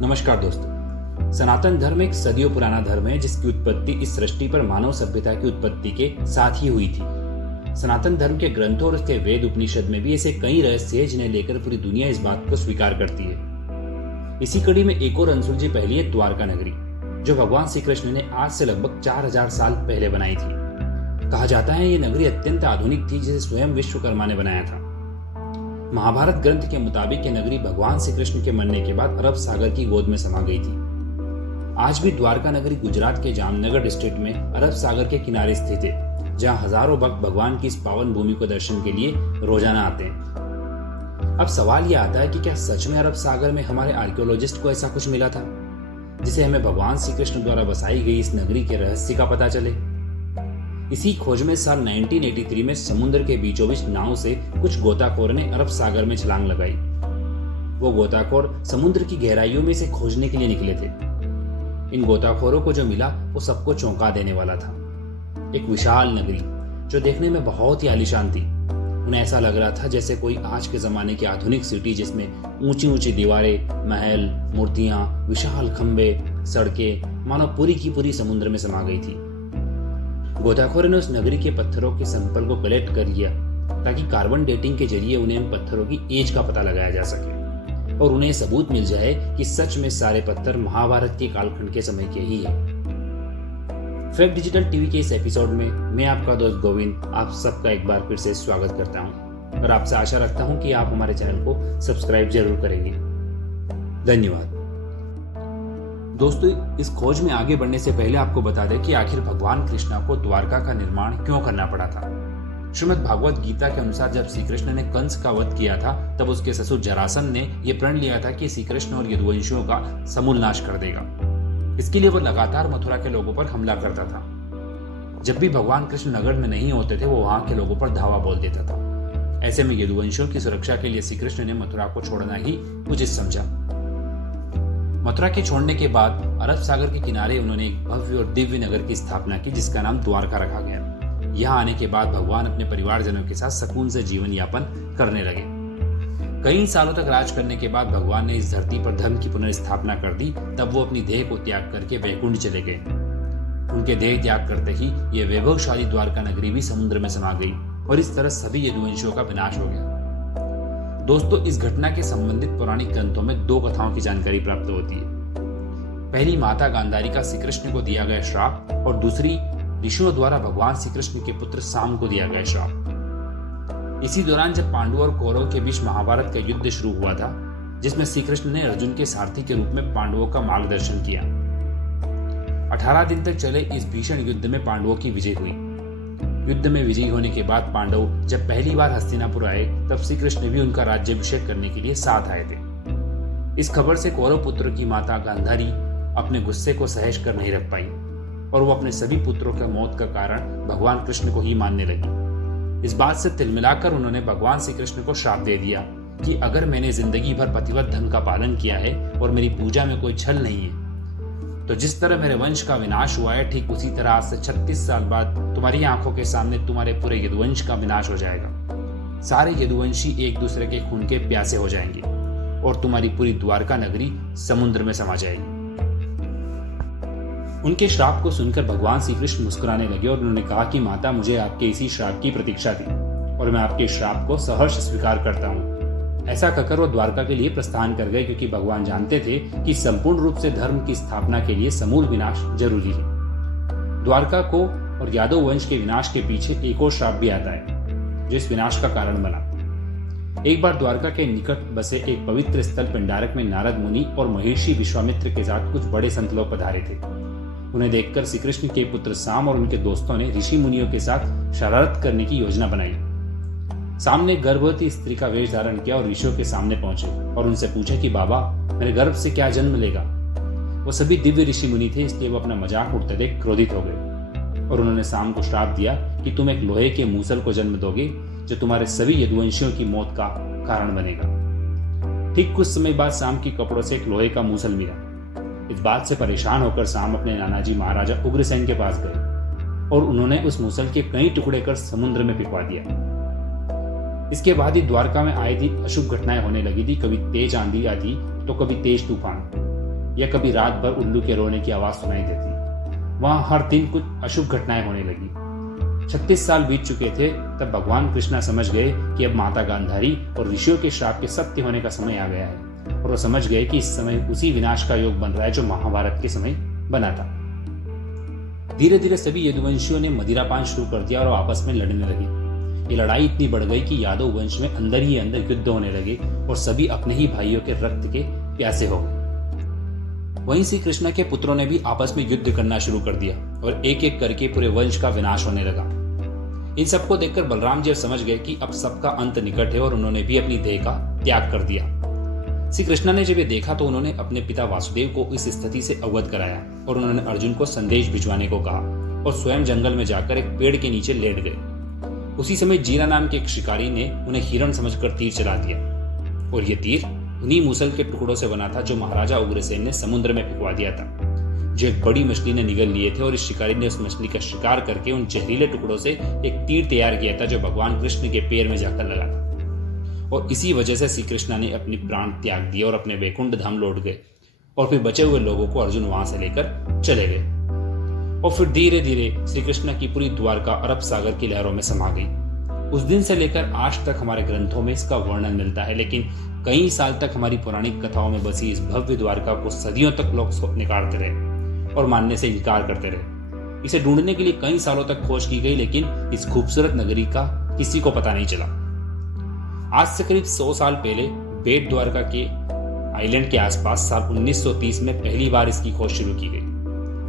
नमस्कार दोस्तों। सनातन धर्म एक सदियों पुराना धर्म है जिसकी उत्पत्ति इस सृष्टि पर मानव सभ्यता की उत्पत्ति के साथ ही हुई थी। सनातन धर्म के ग्रंथों और उसके वेद उपनिषद में भी ऐसे कई रहस्य हैं जिन्हें लेकर पूरी दुनिया इस बात को स्वीकार करती है। इसी कड़ी में एक और अनसुलझी पहेली है द्वारका नगरी, जो भगवान श्री कृष्ण ने आज से लगभग 4000 साल पहले बनाई थी। कहा जाता है ये नगरी अत्यंत आधुनिक थी जिसे स्वयं विश्वकर्मा ने बनाया था। महाभारत ग्रंथ के मुताबिक ये नगरी भगवान श्री कृष्ण के मरने के बाद अरब सागर की गोद में समा गई थी। आज भी द्वारका नगरी गुजरात के जामनगर डिस्ट्रिक्ट में अरब सागर के किनारे स्थित है, जहां हजारों भक्त भगवान की इस पावन भूमि को दर्शन के लिए रोजाना आते हैं। अब सवाल यह आता है कि क्या सच में अरब सागर में हमारे आर्कियोलॉजिस्ट को ऐसा कुछ मिला था जिसे हमें भगवान श्री कृष्ण द्वारा बसाई गई इस नगरी के रहस्य का पता चले। इसी खोज में साल 1983 में समुद्र के बीचों बीच नाव से कुछ गोताखोरों ने अरब सागर में छलांग लगाई। वो गोताखोर समुद्र की गहराइयों में इसे खोजने के लिए निकले थे। इन गोताखोरों को जो मिला वो सबको चौंका देने वाला था। एक विशाल नगरी जो देखने में बहुत ही आलीशान थी। उन्हें ऐसा लग रहा था जैसे कोई आज के जमाने की आधुनिक सिटी जिसमें ऊंची ऊंची दीवारें, महल, मूर्तियां, विशाल खंबे, सड़कें मानो पूरी की पूरी समुद्र में समा गई थी। गोताखोरों ने उस नगरी के पत्थरों के सैंपल को कलेक्ट कर लिया ताकि कार्बन डेटिंग के जरिए उन्हें इन पत्थरों की एज का पता लगाया जा सके और उन्हें सबूत मिल जाए कि सच में सारे पत्थर महाभारत के कालखंड के समय के ही है। फैक्ट डिजिटल टीवी के इस एपिसोड में मैं आपका दोस्त गोविंद आप सबका एक बार फिर से स्वागत करता हूं और आपसे आशा रखता हूं कि आप हमारे चैनल को सब्सक्राइब जरूर करेंगे। धन्यवाद। दोस्तों, इस खोज में आगे बढ़ने से पहले आपको बता दें कि आखिर भगवान कृष्ण को द्वारका का निर्माण क्यों करना पड़ा था। श्रीमद् भागवत गीता के अनुसार जब श्री कृष्ण ने कंस का वध किया था तब उसके ससुर जरासंध ने यह प्रण लिया था कि श्री कृष्ण और यदुवंशियों का समूल नाश कर देगा। इसके लिए वो लगातार मथुरा के लोगों पर हमला करता था। जब भी भगवान कृष्ण नगर में नहीं होते थे वो वहां के लोगों पर धावा बोल देता था। ऐसे में यदुवंशियों की सुरक्षा के लिए श्री कृष्ण ने मथुरा को छोड़ना ही उचित समझा। मथुरा के छोड़ने के बाद अरब सागर के किनारे उन्होंने एक भव्य और दिव्य नगर की स्थापना की जिसका नाम द्वारका रखा गया। यहाँ आने के बाद भगवान अपने परिवारजनों के साथ सुकून से जीवन यापन करने लगे। कई सालों तक राज करने के बाद भगवान ने इस धरती पर धर्म की पुनर्स्थापना कर दी। तब वो अपनी देह को त्याग करके वैकुंठ चले गए। उनके देह त्याग करते ही ये वैभवशाली द्वारका नगरी भी समुद्र में समा गई और इस तरह सभी यदुवंशियों का विनाश हो गया। दोस्तों, इस घटना के संबंधित पौराणिक ग्रंथों में दो कथाओं की जानकारी प्राप्त होती है। पहली माता गांधारी का श्री कृष्ण को दिया गया श्राप और दूसरी ऋषियों द्वारा भगवान श्री कृष्ण के पुत्र साम को दिया गया श्राप। इसी दौरान जब पांडवों और कौरवों के बीच महाभारत का युद्ध शुरू हुआ था जिसमें श्री कृष्ण ने अर्जुन के सारथी के रूप में पांडवों का मार्गदर्शन किया। 18 दिन तक चले इस भीषण युद्ध में पांडवों की विजय हुई। युद्ध में विजयी होने के बाद पांडव जब पहली बार हस्तिनापुर आए तब श्री कृष्ण भी उनका राज्याभिषेक करने के लिए साथ आए थे। इस खबर से कौरव पुत्र की माता गांधारी अपने गुस्से को सहज कर नहीं रख पाई और वो अपने सभी पुत्रों के मौत का कारण भगवान कृष्ण को ही मानने लगी। इस बात से तिलमिलाकर उन्होंने भगवान श्री कृष्ण को श्राप दे दिया कि अगर मैंने जिंदगी भर पतिव्रत धर्म का पालन किया है और मेरी पूजा में कोई छल नहीं है तो जिस तरह मेरे वंश का विनाश हुआ है ठीक उसी तरह आज से 36 साल बाद तुम्हारी आंखों के सामने तुम्हारे पूरे यदुवंश का विनाश हो जाएगा। सारे यदुवंशी एक दूसरे के खून के प्यासे हो जाएंगे और तुम्हारी पूरी द्वारका नगरी समुद्र में समा जाएगी। उनके श्राप को सुनकर भगवान श्री कृष्ण मुस्कुराने लगे और उन्होंने कहा कि माता, मुझे आपके इसी श्राप की प्रतीक्षा थी और मैं आपके श्राप को सहर्ष स्वीकार करता हूँ। ऐसा कहकर वो द्वारका के लिए प्रस्थान कर गए क्योंकि भगवान जानते थे कि संपूर्ण रूप से धर्म की स्थापना के लिए समूल विनाश जरूरी है। द्वारका को और यादव वंश के विनाश के पीछे एक और श्राप भी आता है जो इस विनाश का कारण बना। एक बार द्वारका के निकट बसे एक पवित्र स्थल पिंडारक में नारद मुनि और महर्षि विश्वामित्र के साथ कुछ बड़े संत लोग पधारे थे। उन्हें देखकर श्री कृष्ण के पुत्र साम और उनके दोस्तों ने ऋषि मुनियों के साथ शरारत करने की योजना बनाई। साम ने गर्भवती स्त्री का वेश धारण किया और ऋषियों के सामने पहुंचे और उनसे पूछा कि बाबा, मेरे गर्भ से क्या जन्म लेगा। वो सभी दिव्य ऋषि मुनि थे इसलिए वो अपना मजाक उड़ते देख क्रोधित हो गए और उन्होंने साम को श्राप दिया कि तुम एक लोहे के मूसल को जन्म दोगे जो तुम्हारे सभी यदुवंशियों की मौत का कारण बनेगा। ठीक कुछ समय बाद साम की कपड़ों से एक लोहे का मूसल मिला। इस बात से परेशान होकर साम अपने नानाजी महाराजा उग्रसेन के पास गए और उन्होंने उस मूसल के कई टुकड़े कर समुद्र में फेंकवा दिया। इसके बाद ही द्वारका में आए दिन अशुभ घटनाएं होने लगी थी। कभी तेज आंधी आती तो कभी तेज तूफान। या कभी रात भर उल्लू के रोने की आवाज सुनाई देती। वहां हर दिन कुछ अशुभ घटनाएं होने लगी। 36 साल बीत चुके थे तब भगवान कृष्णा समझ गए कि अब माता गांधारी और ऋषियों के श्राप के सत्य होने का समय आ गया है, और वो समझ गए कि इस समय उसी विनाश का योग बन रहा है जो महाभारत के समय बना था। धीरे धीरे सभी यदुवंशियों ने मदिरापान शुरू कर दिया और आपस में लड़ने लगे। ये लड़ाई इतनी बढ़ गई कि यादव वंश में अंदर ही अंदर युद्ध होने लगे और सभी अपने ही भाइयों के रक्त के प्यासे हो गए। वहीं श्री कृष्ण के पुत्रों ने भी आपस में युद्ध करना शुरू कर दिया और एक एक करके पूरे वंश का विनाश होने लगा। इन सबको देखकर बलराम जी समझ गए कि अब सबका अंत निकट है और उन्होंने भी अपनी देह का त्याग कर दिया। श्री कृष्ण ने जब ये देखा तो उन्होंने अपने पिता वासुदेव को इस स्थिति से अवगत कराया और उन्होंने अर्जुन को संदेश भिजवाने को कहा और स्वयं जंगल में जाकर एक पेड़ के नीचे लेट गए। उसी समय जीरा नाम के एक शिकारी ने उन्हें हिरण समझकर तीर चला दिया और ये तीर उन्हीं मूसल के टुकड़ों से बना था जो महाराजा उग्रसेन ने समुद्र में फेंकवा दिया था, जो एक बड़ी मछली ने निगल लिए थे। और इस शिकारी ने उस मछली का शिकार करके उन जहरीले टुकड़ों से एक तीर तैयार किया था जो भगवान कृष्ण के पैर में जाकर लगा था। और इसी वजह से श्री कृष्ण ने अपनी प्राण त्याग दिए और अपने वैकुंठ धाम लौट गए और फिर बचे हुए लोगों को अर्जुन वहां से लेकर चले गए। और फिर धीरे धीरे श्री कृष्ण की पूरी द्वारका अरब सागर की लहरों में समा गई। उस दिन से लेकर आज तक हमारे ग्रंथों में इसका वर्णन मिलता है, लेकिन कई साल तक हमारी पौराणिक कथाओं में बसी इस भव्य द्वारका को सदियों तक लोग निकारते रहे और मानने से इनकार करते रहे। इसे ढूंढने के लिए कई सालों तक खोज की गई, लेकिन इस खूबसूरत नगरी का किसी को पता नहीं चला। आज से करीब 100 साल पहले बेट द्वारका के आइलैंड के आसपास साल 1930 में पहली बार इसकी खोज शुरू की गई।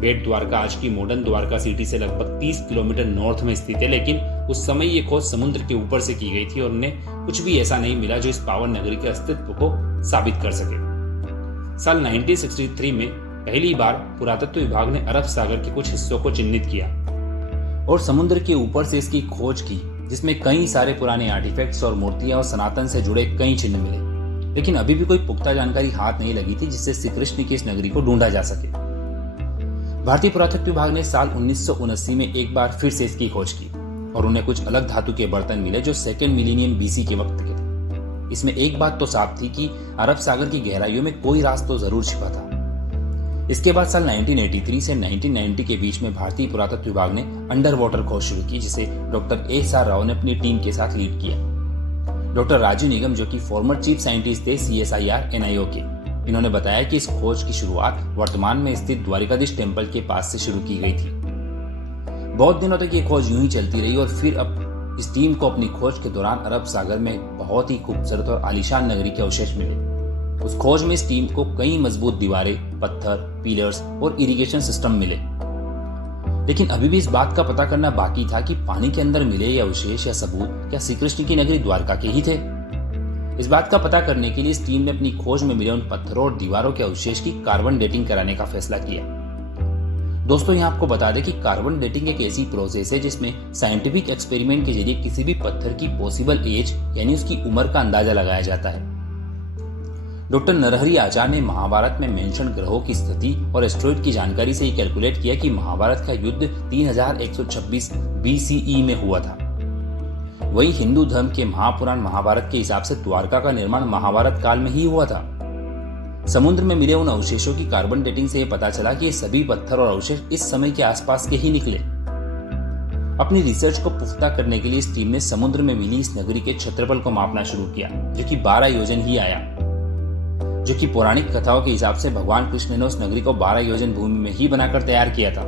बेट द्वारका आज की मॉडर्न द्वारका सिटी से लगभग 30 किलोमीटर नॉर्थ में स्थित है, लेकिन उस समय ये खोज समुद्र के ऊपर से की गई थी और उन्हें कुछ भी ऐसा नहीं मिला जो इस पावन नगरी के अस्तित्व को साबित कर सके। साल 1963 में पहली बार पुरातत्व विभाग ने अरब सागर के कुछ हिस्सों को चिन्हित किया और समुद्र के ऊपर से इसकी खोज की, जिसमें कई सारे पुराने आर्टिफैक्ट्स और मूर्तियां और सनातन से जुड़े कई चिन्ह मिले, लेकिन अभी भी कोई पुख्ता जानकारी हाथ नहीं लगी थी जिससे श्री कृष्ण की इस नगरी को ढूंढा जा सके। भारतीय पुरातत्व विभाग ने साल 1979 में एक बार फिर से इसकी खोज की और उन्हें कुछ अलग धातु के बर्तन मिले जो सेकेंड मिलीनियम बीसी के वक्त के थे। इसमें एक बात तो साफ थी कि अरब सागर की गहराइयों में कोई राज तो जरूर छिपा था। इसके बाद साल 1983 से 1990 के बीच में भारतीय पुरातत्व विभाग ने अंडर वाटर खोज शुरू की, जिसे डॉक्टर एस.आर. राव ने अपनी टीम के साथ लीड किया। डॉक्टर राजू निगम, जो कि फॉर्मर चीफ साइंटिस्ट थे CSIR NIO के, इन्होंने बताया कि इस खोज की शुरुआत वर्तमान में स्थित द्वारिकाधीश टेम्पल के पास से शुरू की गई थी। बहुत दिनों तक ये खोज यूं ही चलती रही और फिर अब इस टीम को अपनी खोज के दौरान अरब सागर में बहुत ही खूबसूरत और आलीशान नगरी के अवशेष मिले। उस खोज में इस टीम को कई मजबूत दीवारें, पत्थर, पिलर्स और इरिगेशन सिस्टम मिले, लेकिन अभी भी इस बात का पता करना बाकी था कि पानी के अंदर मिले ये अवशेष या सबूत क्या श्री कृष्ण की नगरी द्वारका के ही थे। इस बात का पता करने के लिए इस टीम ने अपनी खोज में मिले उन पत्थरों और दीवारों के अवशेष की कार्बन डेटिंग कराने का फैसला किया। दोस्तों, यहाँ आपको बता दें कि कार्बन डेटिंग एक ऐसी प्रोसेस है जिसमें साइंटिफिक एक्सपेरिमेंट के जरिए किसी भी पत्थर की पॉसिबल एज यानी उसकी उम्र का अंदाजा लगाया जाता है। डॉक्टर नरहरि आचार्य ने महाभारत में मेंशन ग्रहों की स्थिति और एस्ट्रॉइड की जानकारी से कैलकुलेट किया कि महाभारत का युद्ध 3126 BCE में हुआ था। वही हिंदू धर्म के महापुराण महाभारत के हिसाब से द्वारका का निर्माण महाभारत काल में ही हुआ था। समुद्र में मिले उन अवशेषों की कार्बन डेटिंग से यह पता चला कि ये सभी पत्थर और अवशेष इस समय के आसपास के ही निकले। अपनी रिसर्च को पुख्ता करने के लिए इस टीम ने समुद्र में मिली इस नगरी के क्षेत्रफल को मापना शुरू किया, जो कि 12 योजन ही आया, जो कि पौराणिक कथाओं के हिसाब से भगवान कृष्ण ने उस नगरी को 12 योजन भूमि में ही बनाकर तैयार किया था।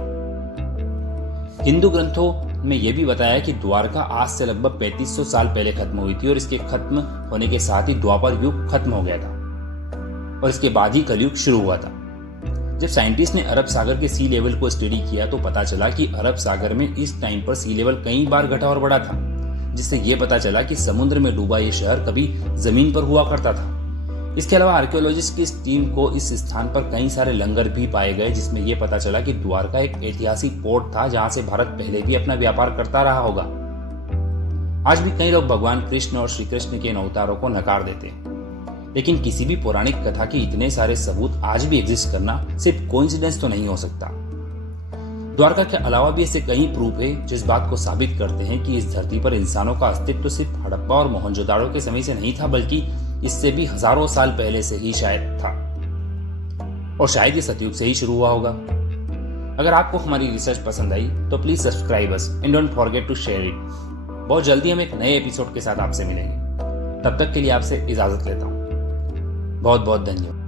हिंदू ग्रंथों में यह भी बताया कि द्वारका आज से लगभग 3500 साल पहले खत्म हुई थी और इसके खत्म होने के साथ ही द्वापर युग खत्म हो गया था और इसके बाद ही कलयुग शुरू हुआ था। जब साइंटिस्ट ने अरब सागर के सी लेवल को स्टडी किया तो पता चला कि अरब सागर में इस टाइम पर सी लेवल कई बार घटा और बढ़ा था, जिससे यह पता चला कि समुद्र में डूबा ये शहर कभी जमीन पर हुआ करता था। इसके अलावा आर्कियोलॉजिस्ट की इस टीम को इस स्थान पर कई सारे लंगर भी पाए गए, जिसमें यह पता चला कि द्वारका एक ऐतिहासिक पोर्ट था जहां से भारत पहले भी अपना व्यापार करता रहा होगा। आज भी कई लोग भगवान कृष्ण और श्री कृष्ण के इन अवतारों को नकार देते हैं, लेकिन किसी भी पौराणिक कथा के इतने सारे सबूत आज भी एग्जिस्ट करना सिर्फ कोइंसिडेंस तो नहीं हो सकता। द्वारका के अलावा भी ऐसे कई प्रूफ है जो इस बात को साबित करते हैं कि इस धरती पर इंसानों का अस्तित्व सिर्फ हड़प्पा और मोहनजोदाड़ो के समय से नहीं था, बल्कि इससे भी हजारों साल पहले से ही शायद था। और शायद ये सतयुग से ही शुरू हुआ होगा। अगर आपको हमारी रिसर्च पसंद आई तो please subscribe us and don't forget to share it. बहुत जल्दी हम एक नए एपिसोड के साथ आपसे मिलेंगे। तब तक के लिए आपसे इजाजत लेता हूँ। बहुत बहुत धन्यवाद।